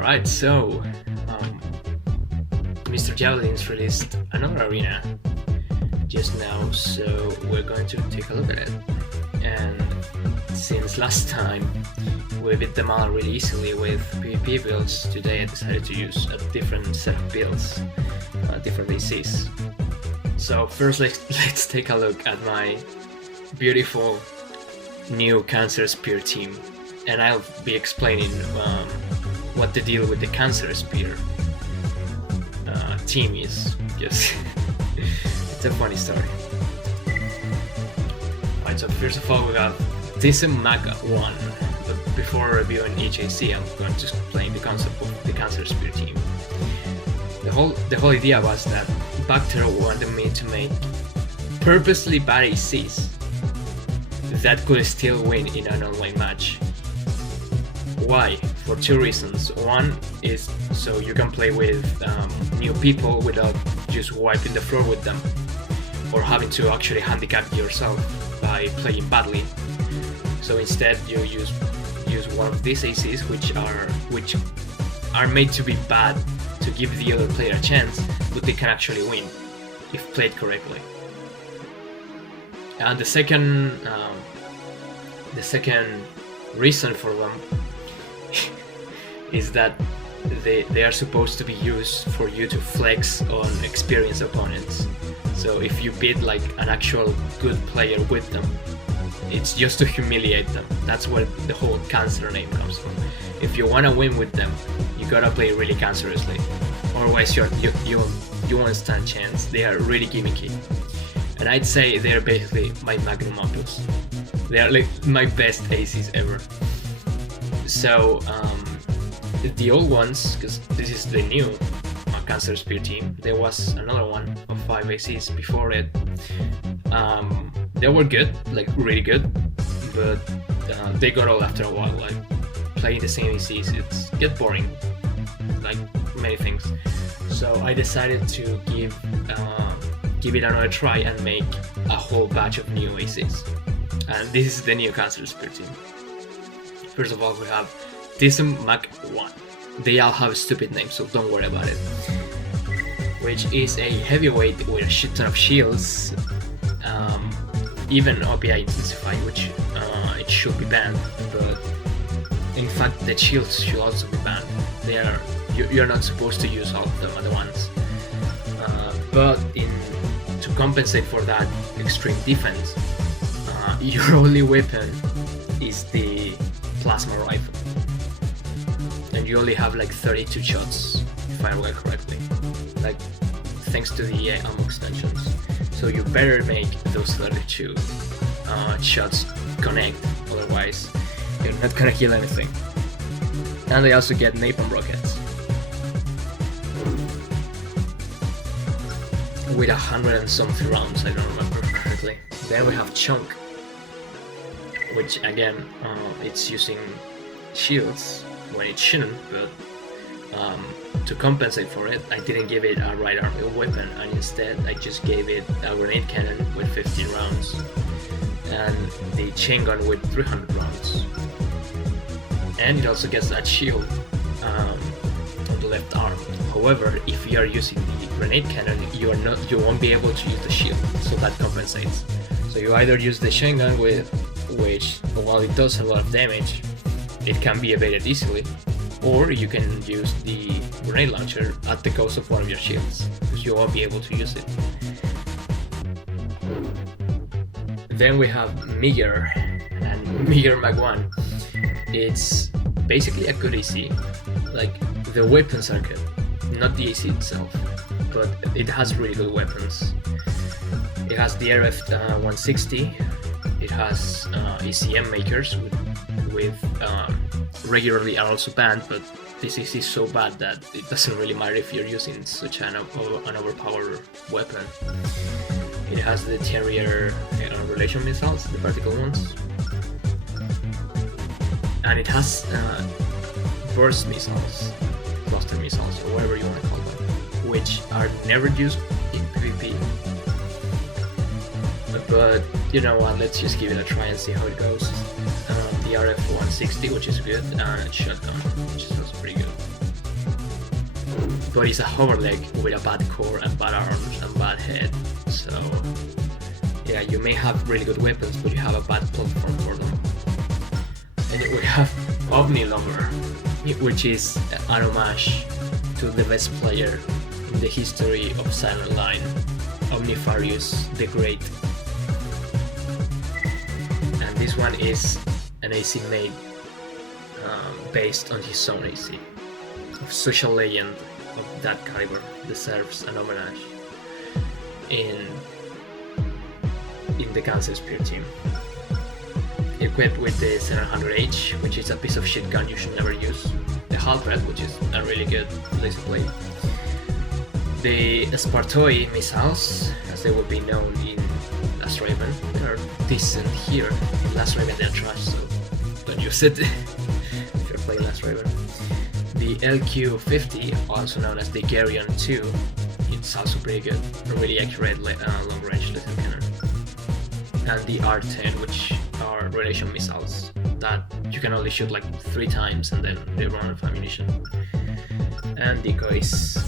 Alright, so Mr. Javelin's released another arena just now, so we're going to take a look at it. And since last time we beat them all really easily with PvP builds, today I decided to use a different set of builds, different ACs. So first let's take a look at my beautiful new Cancer Spear team, and I'll be explaining what the deal with the Cancer Spear team is, because it's a funny story. Alright, so first of all we have Mag 1, but before reviewing each AC I'm going to explain the concept of the Cancer Spear team. The whole idea was that Bacter wanted me to make purposely bad ACs that could still win in an online match. Why? For two reasons. One is so you can play with new people without just wiping the floor with them, or having to actually handicap yourself by playing badly. So instead you use one of these ACs which are made to be bad to give the other player a chance, but they can actually win if played correctly. And the second reason for them is that they are supposed to be used for you to flex on experienced opponents. So if you beat like an actual good player with them, it's just to humiliate them. That's where the whole Cancer name comes from. If you want to win with them, you gotta play really cancerously, otherwise you won't stand a chance. They are really gimmicky, and I'd say they're basically my magnum opus. They are like my best ACs ever. So the old ones, because this is the new Cancer Spear team, there was another one of 5 ACs before it. They were good, like really good, but they got old after a while. Like playing the same ACs, it's get boring, like many things. So I decided to give it another try and make a whole batch of new ACs. And this is the new Cancer Spear team. First of all, we have Mag 1. They all have stupid names, so don't worry about it. Which is a heavyweight with a shit ton of shields, even OPI intensified, which it should be banned, but in fact the shields should also be banned. You're not supposed to use all of them at once. But to compensate for that extreme defense, your only weapon is the plasma rifle, and you only have like 32 shots, if I remember correctly, like thanks to the ammo extensions. So you better make those 32 shots connect, otherwise you're not gonna kill anything. And they also get napalm rockets with 100 and something rounds, I don't remember correctly. Then we have Chunk, which again, it's using shields when it shouldn't, but to compensate for it, I didn't give it a right arm weapon, and instead I just gave it a grenade cannon with 15 rounds and the chain gun with 300 rounds. And it also gets that shield on the left arm. However, if you are using the grenade cannon, you won't be able to use the shield, so that compensates. So you either use the chain gun, which while it does a lot of damage, it can be evaded easily, or you can use the grenade launcher at the cost of one of your shields, because you won't be able to use it. Then we have Meteor, and Meteor Mag 1. It's basically a good AC. Like, the weapons are good, not the AC itself, but it has really good weapons. It has the RF 160, it has ECM makers with regularly are also banned, but this is so bad that it doesn't really matter if you're using such an overpowered weapon. It has the Terrier relation missiles, the vertical ones, and it has burst missiles, cluster missiles, or whatever you want to call them, which are never used in PvP. But you know what, let's just give it a try and see how it goes. The RF 160, which is good, and shotgun, which is also pretty good. but it's a hover leg with a bad core and bad arms and bad head. So yeah, you may have really good weapons, but you have a bad platform for them. And we have Omni Lover, which is an homage to the best player in the history of Silent Line, Omnifarius the Great. And this one is an AC made based on his own AC. Of such a legend of that caliber deserves an homage in the Kansas Spear team. Equipped with the 700H, which is a piece of shit gun you should never use. The Halberd, which is a really good laser blade. The Spartoi missiles, as they would be known in Last Raven, they're decent here. In Last Raven they're trash, so don't use it if you're playing Last Raven. The LQ-50, also known as the Garion 2, it's also pretty good, a really accurate long-range laser cannon. And the R10, which are relation missiles that you can only shoot like 3 times and then they run out of ammunition. And decoys.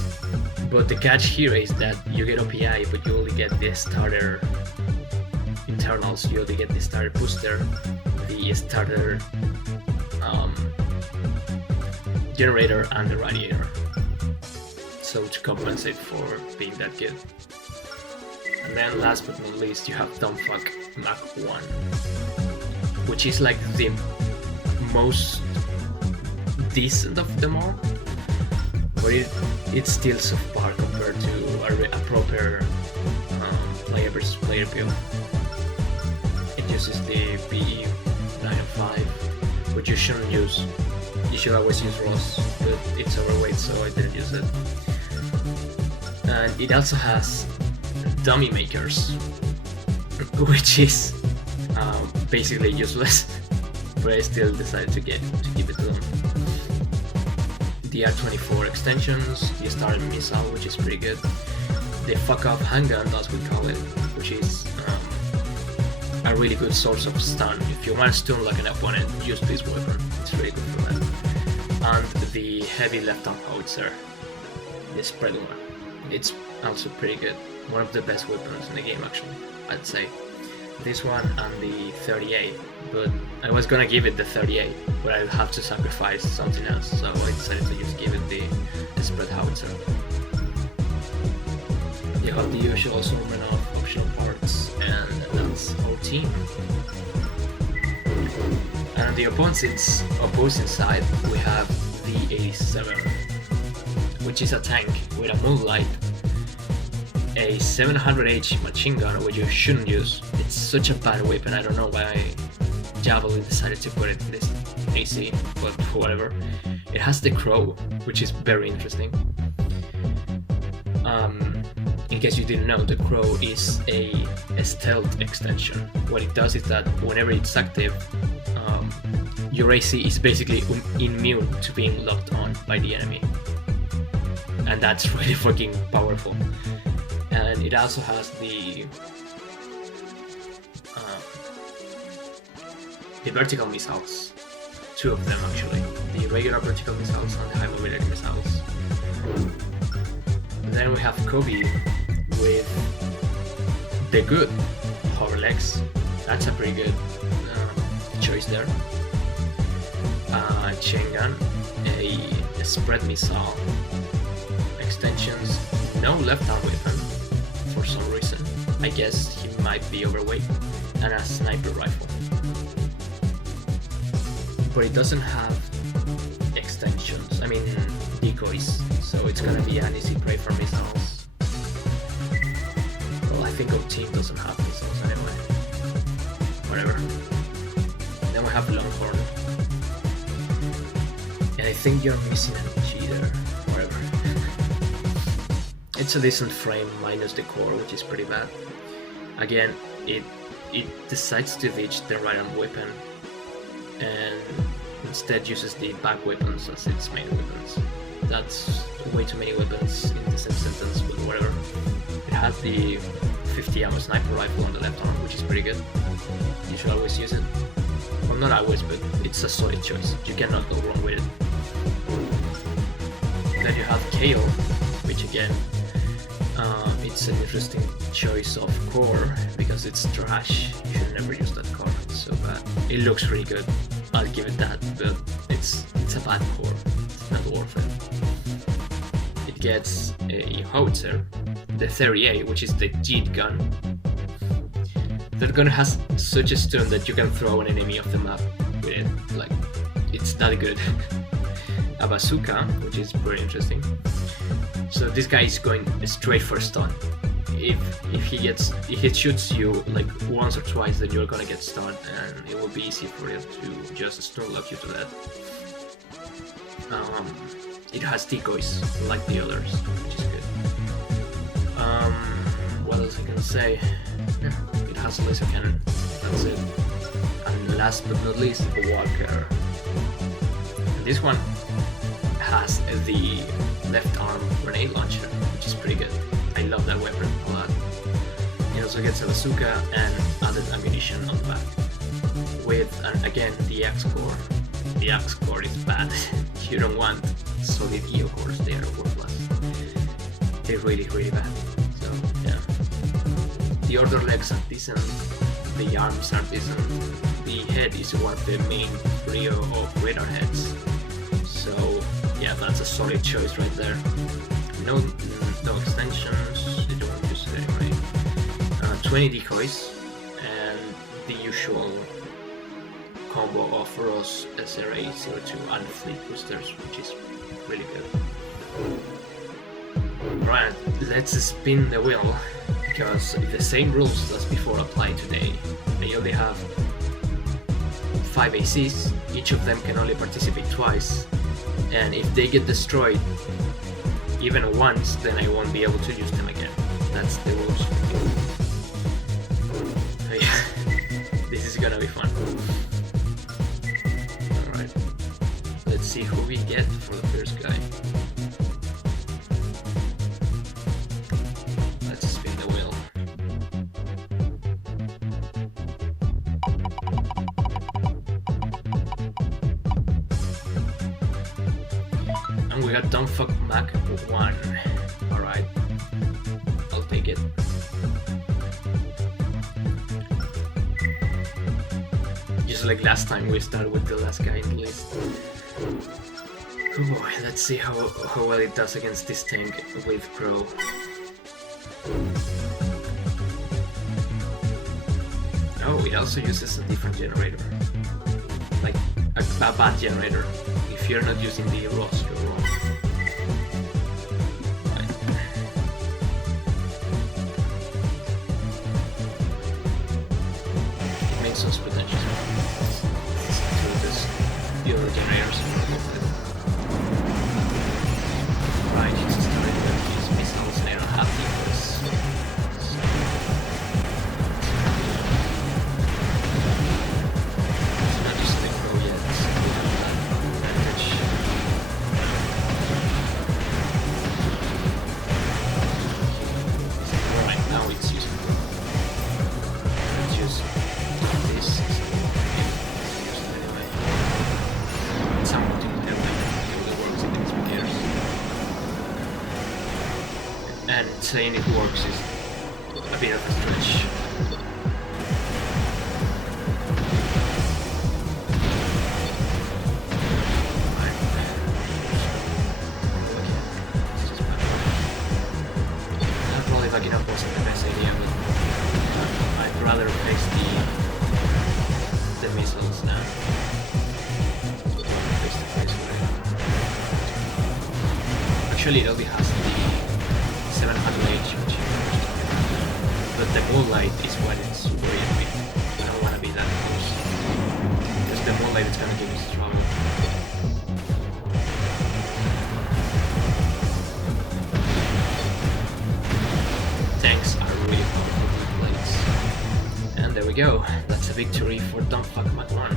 But the catch here is that you get OPI, but you only get the starter internals, you only get the starter booster, the starter generator, and the radiator. So to compensate for being that good. And then last but not least, you have Dumbfuck Mach 1, which is like the most decent of them all, but it's still subpar compared to a proper player versus player build. It uses the BE 905, which you shouldn't use. You should always use Ross, but it's overweight, so I didn't use it. And it also has dummy makers, which is basically useless, but I still decided to give it to them. The R24 extensions, the Star Missile, which is pretty good, the fuck off handgun, as we call it, which is a really good source of stun. If you want to stun like an opponent, use this weapon, it's really good for that. And the heavy left arm howitzer, the spread one, it's also pretty good. One of the best weapons in the game, actually, I'd say. This one and the 38, but I was gonna give it the 38, but I'd have to sacrifice something else, so I decided to just give it the spread howitzer. You have the usual assortment of optional parts, and that's our team. And on the opposing side, we have the 87, which is a tank with a moonlight, a 700H machine gun, which you shouldn't use. It's such a bad weapon, I don't know why Javelin decided to put it in this AC, but whatever. It has the crow, which is very interesting. In case you didn't know, the crow is a stealth extension. What it does is that whenever it's active, your AC is basically immune to being locked on by the enemy. And that's really fucking powerful. And it also has the vertical missiles, 2 of them actually, the regular vertical missiles and the high mobility missiles. And then we have Kobe with the good hover legs. That's a pretty good choice there. Chain gun, a spread missile, extensions, no left arm weapon for some reason. I guess he might be overweight, and a sniper rifle. But it doesn't have extensions, I mean decoys, so it's gonna be an easy prey for missiles. Well, I think our team doesn't have missiles anyway. Whatever. Then we have Longhorn. And I think you're missing an G there. Whatever. It's a decent frame minus the core, which is pretty bad. Again, it decides to ditch the right arm weapon and instead uses the back weapons as its main weapons. That's way too many weapons in the same sentence, but whatever. It has the 50 ammo sniper rifle on the left arm, which is pretty good. You should always use it. Well, not always, but it's a solid choice. You cannot go wrong with it. Then you have Kale, which again, it's an interesting choice of core because it's trash. You should never use that core. It's so bad. It looks really good. I'll give it that, but it's a bad core. It's not worth it. It gets a howitzer, the 30A, which is the Jeet gun. That gun has such a stun that you can throw an enemy off the map with it. Like, it's that good. A bazooka, which is very interesting. So this guy is going straight for stun. If he shoots you like once or twice, then you're gonna get stunned, and it will be easy for him to just stun lock you to that. It has decoys like the others, which is good. What else I can say? It has a laser cannon. That's it. And last but not least, a walker. And this one has the left arm grenade launcher, which is pretty good. I love that weapon a lot. It also gets a bazooka and added ammunition on the back. With, again, the axe core. The axe core is bad. You don't want solid EO cores, they are worthless. They're really, really bad. So, yeah. The other legs are decent, the arms are decent, the head is one of the main trio of radar heads. So, yeah, that's a solid choice right there. No extensions, they don't use it anyway. 20 decoys, and the usual combo of Ross, SRA02 and Fleet Boosters, which is really good. Right, let's spin the wheel, because the same rules as before apply today. They only have 5 ACs, each of them can only participate twice, and if they get destroyed even once, then I won't be able to use them again. That's the rules. So yeah, this is gonna be fun. Alright, let's see who we get for the first guy. Let's spin the wheel. And we got Dumbfuck Mac 1. Alright, I'll take it. Just like last time, we started with the last guy in the list. Oh boy, let's see how well it does against this tank with Crow. Oh, it also uses a different generator. Like a bad generator. If you're not using the Ross, you're wrong. It makes us potential. The other generators. Right, he's starting to use missiles and I don't have decoys. So. It's not using the Crow yet, so we have that advantage. Right, now it's using Crow. Let's use this. And saying it works is a bit of a stretch. Probably backing up wasn't the best idea, but I'd rather face the missiles now. Face to face with it. Actually, it only has the 700 HP, but the moonlight is what it's worrying me. I don't want to be that close, because the moonlight is gonna give me trouble. Tanks are really powerful blades. And there we go, that's a victory for Dumbfuck Mac 1.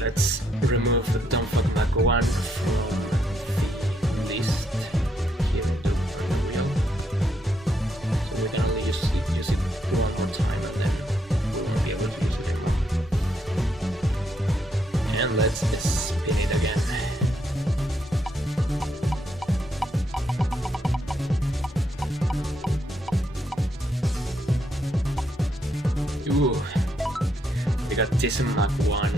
Let's remove the Dumbfuck Mac 1 one from the list here in the tutorial. So we can only use it one more time and then we won't be able to use it anymore. And let's spin it again. Ooh, we got this in Mach 1.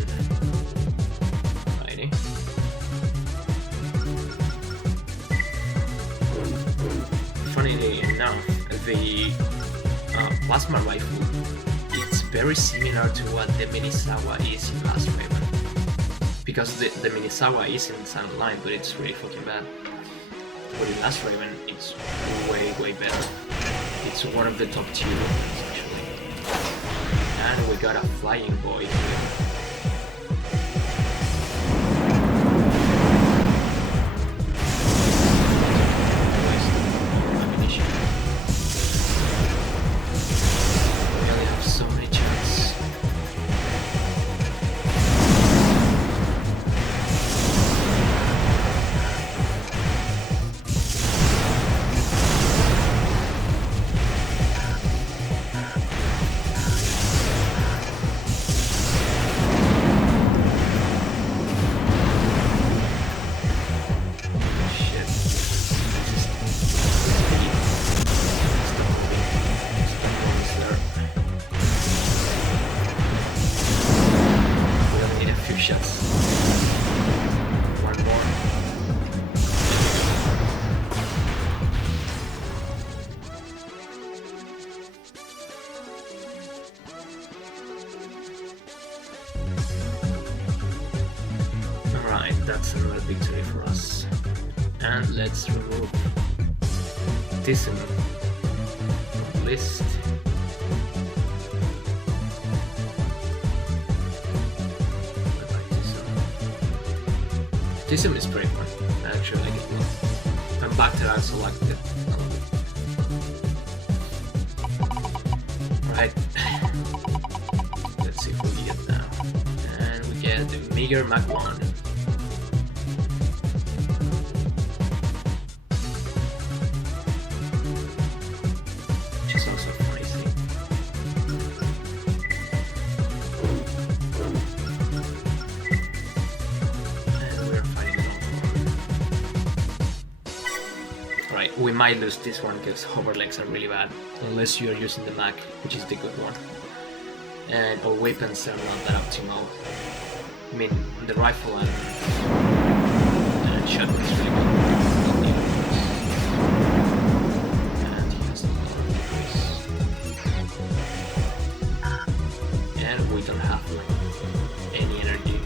Righty. Funnily enough, the plasma rifle, it's very similar to what the Minisawa is in Last Raven. Because the Minisawa is in Silent Line, but it's really fucking bad. But in Last Raven, it's way better. It's one of the top tier weapons, actually. And we got a flying boy here. Ammunition. We only have so many chances. That's another victory for us. And let's remove this from the list. This is pretty fun. I actually like it a lot. And back to that, so like it. Right. Let's see what we get now. And we get the Meteor Mach 1. We might lose this one because hover legs are really bad, unless you're using the Mac, which is the good one. And our weapons are not that optimal. I mean, the rifle and shotgun is really good. And he has a lot of decrease. And we don't have any energy.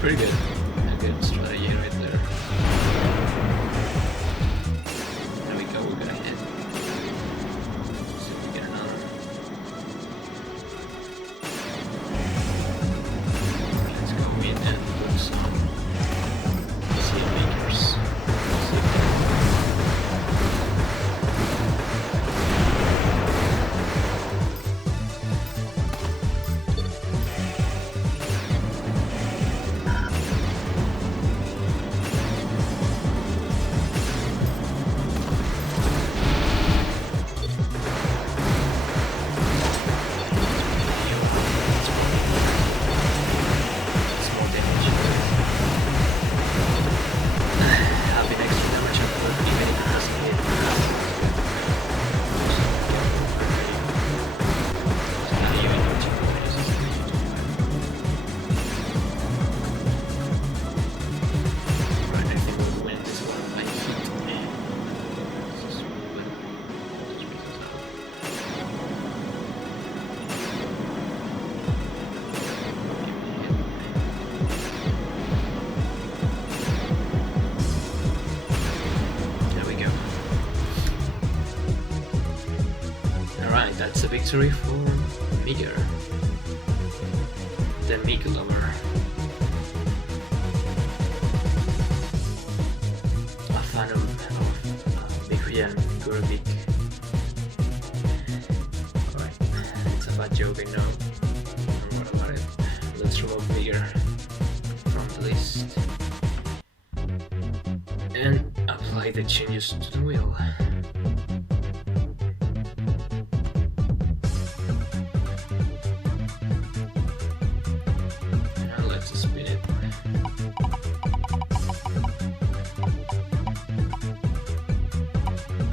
Pretty good. A good strategy right there. There we go, we're gonna hit. Let's see if we get another. Let's go in and put some seal makers. victory for Meteor, the Meek lover. A fan of Mikuyan Gurubik. Alright, it's a bad joke, I know. What about it? Let's remove Meteor from the list and apply the changes to the wheel. Now let's spin it.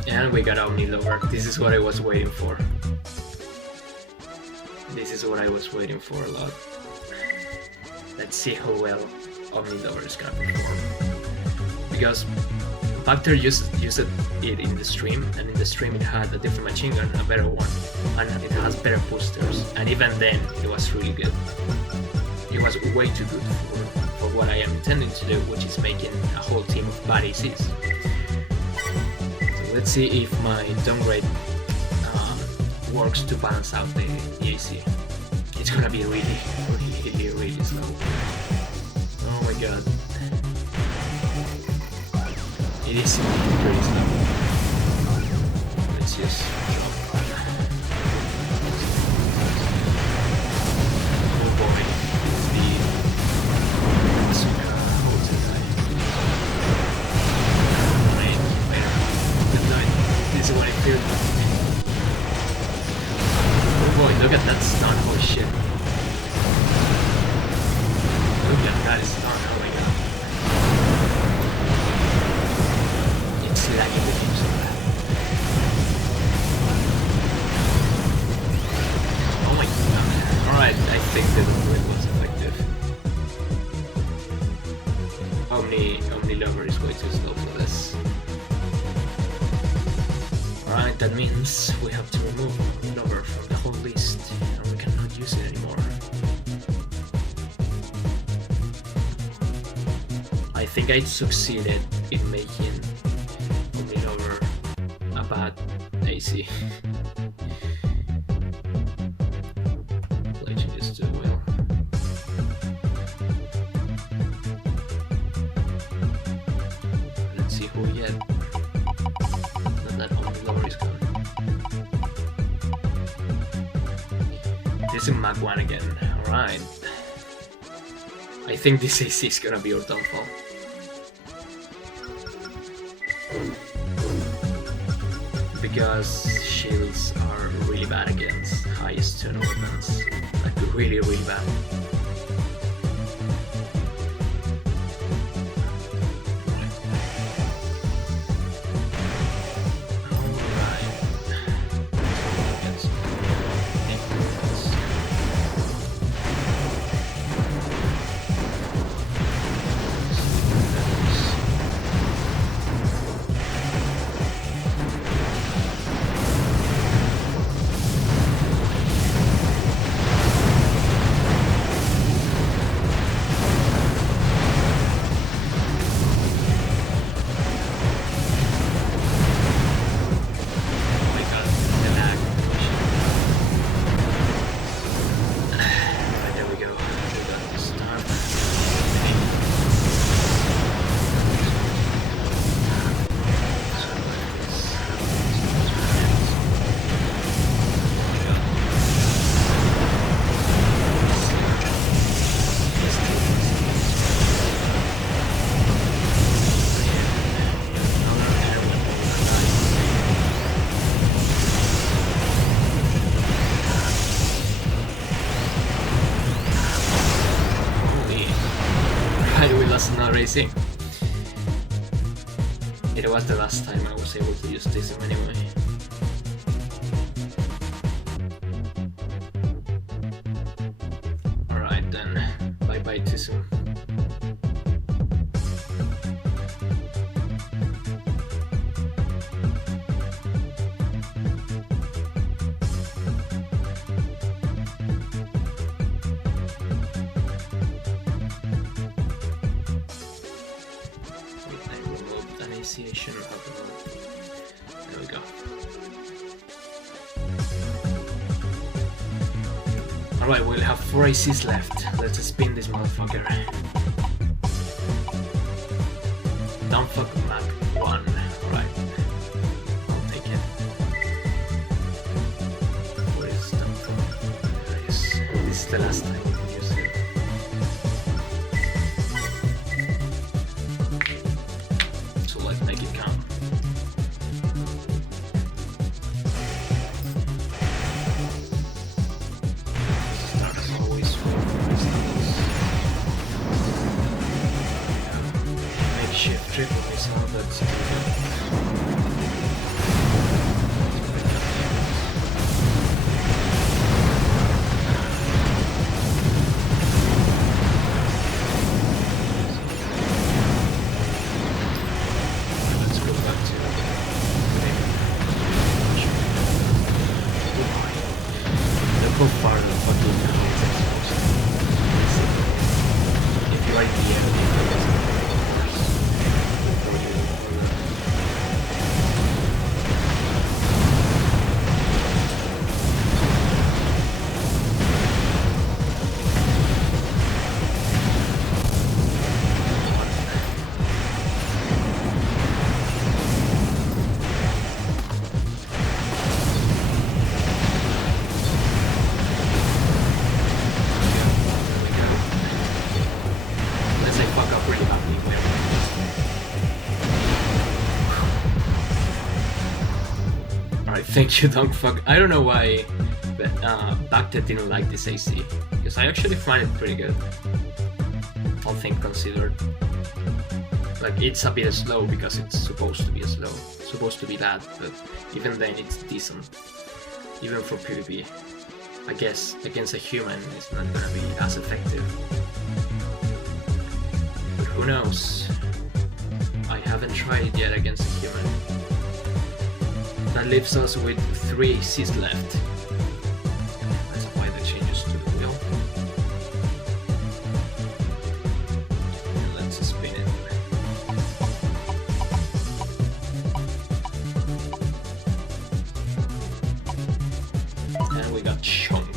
And we got Omni Lover. This is what I was waiting for. This is what I was waiting for a lot. Let's see how well Omni Lover is gonna perform. Because Factor used it in the stream, and in the stream it had a different machine gun, a better one, and it has better boosters, and even then it was really good. It was way too good for what I am intending to do, which is making a whole team of bad ACs. So let's see if my downgrade works to balance out the AC. It's gonna be really slow. Oh my god. It is pretty slow. Let's just drop one. Oh boy, it's the Masuka ultimate. Wait. Good night. This is what it feels like. Oh boy, look at that stun, holy shit. Look at that stun, oh my god. Lagging the game so bad. Oh my god. Alright, I think the downgrade was effective. Omni Lover is way too slow for this. Alright, that means we have to remove Omni Lover from the whole list, and we cannot use it anymore. I think I succeeded in making bad AC. Play changes to the wheel. Let's see who we get. Not that Omni Lover is gone. This is Mattwanigan. Alright. I think this AC is gonna be our downfall. Because shields are really bad against high stun weapons. Like really bad. Racing. It was the last time I was able to use Tism anyway. Alright then, bye bye Tism. Initiation or how to. There we go. Alright, we'll have 4 ACs left. Let's spin this motherfucker. Don't fuck Mac 1. Alright. I'll take it. Where is Don't fuck? There it is. This is the last time we can use it. So let's make it count. Shift triple missile, that's let's go back to look how far the fucking is exposed. If you like the Thank you, Dog Fuck. I don't know why Baghdad didn't like this AC, because I actually find it pretty good, all things considered. Like, it's a bit slow because it's supposed to be slow, supposed to be that, but even then it's decent, even for PvP. I guess against a human it's not gonna be as effective, but who knows? I haven't tried it yet against a human. That leaves us with 3 ACs left. Let's apply the changes to the wheel. And let's spin it. And we got Chunk,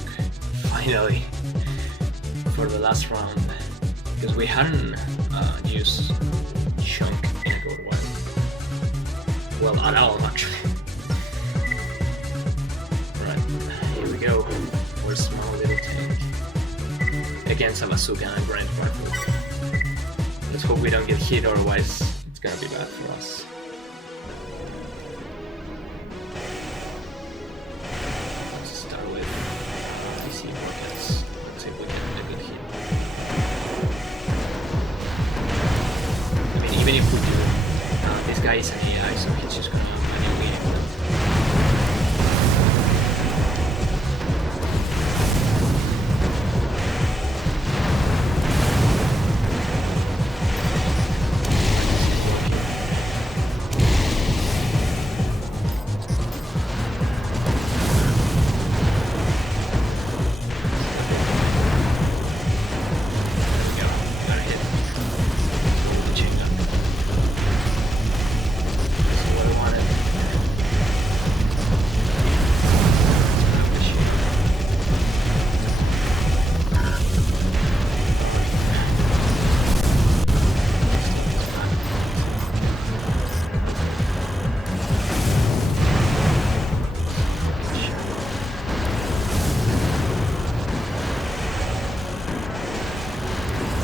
finally, for the last round. Because we hadn't used Chunk in a good while. Well, at all, actually. Go for a small little tank against a Masuka and a Grand Rifle. Let's hope we don't get hit, otherwise it's gonna be bad for us. Let's start with DC rockets. Let's see if we can get a good hit. I mean, even if we do, this guy is an AI, so he's just gonna annihilate them.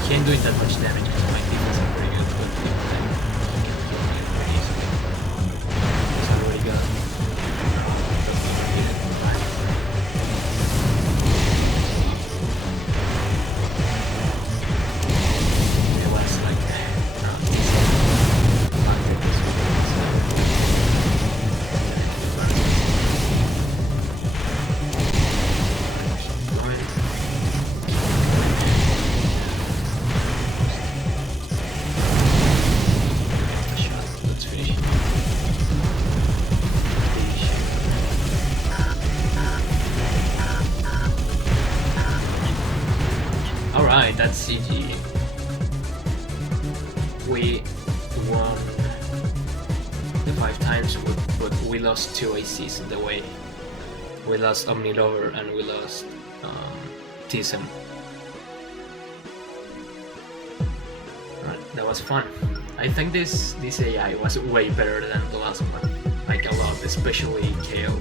He ain't doing that much damage because my defense are pretty good, but he can kill me pretty easily. He's already got it was like Alright, that's CG. We won the 5 times, but we lost 2 ACs in the way. We lost Omni Lover and we lost season. Alright, that was fun. I think this AI was way better than the last one. Like a lot, especially Kale.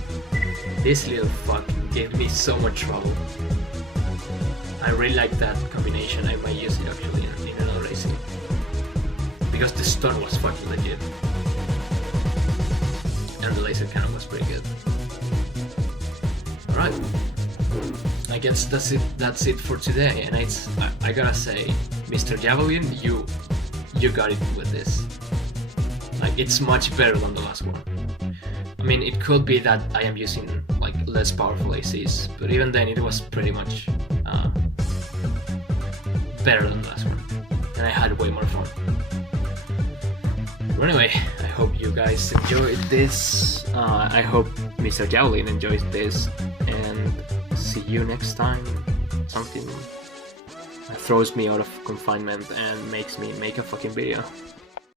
This little fuck gave me so much trouble. I really like that combination. I might use it actually in another racing. Because the stun was fucking legit. And the laser cannon was pretty good. Alright. I guess that's it for today. And I gotta say, Mr. Javelin, you got it with this. Like, it's much better than the last one. I mean, it could be that I am using like less powerful ACs, but even then it was pretty much better than the last one, and I had way more fun. But anyway, I hope you guys enjoyed this. I hope Mr. Javelin enjoys this, and see you next time. Something that throws me out of confinement and makes me make a fucking video.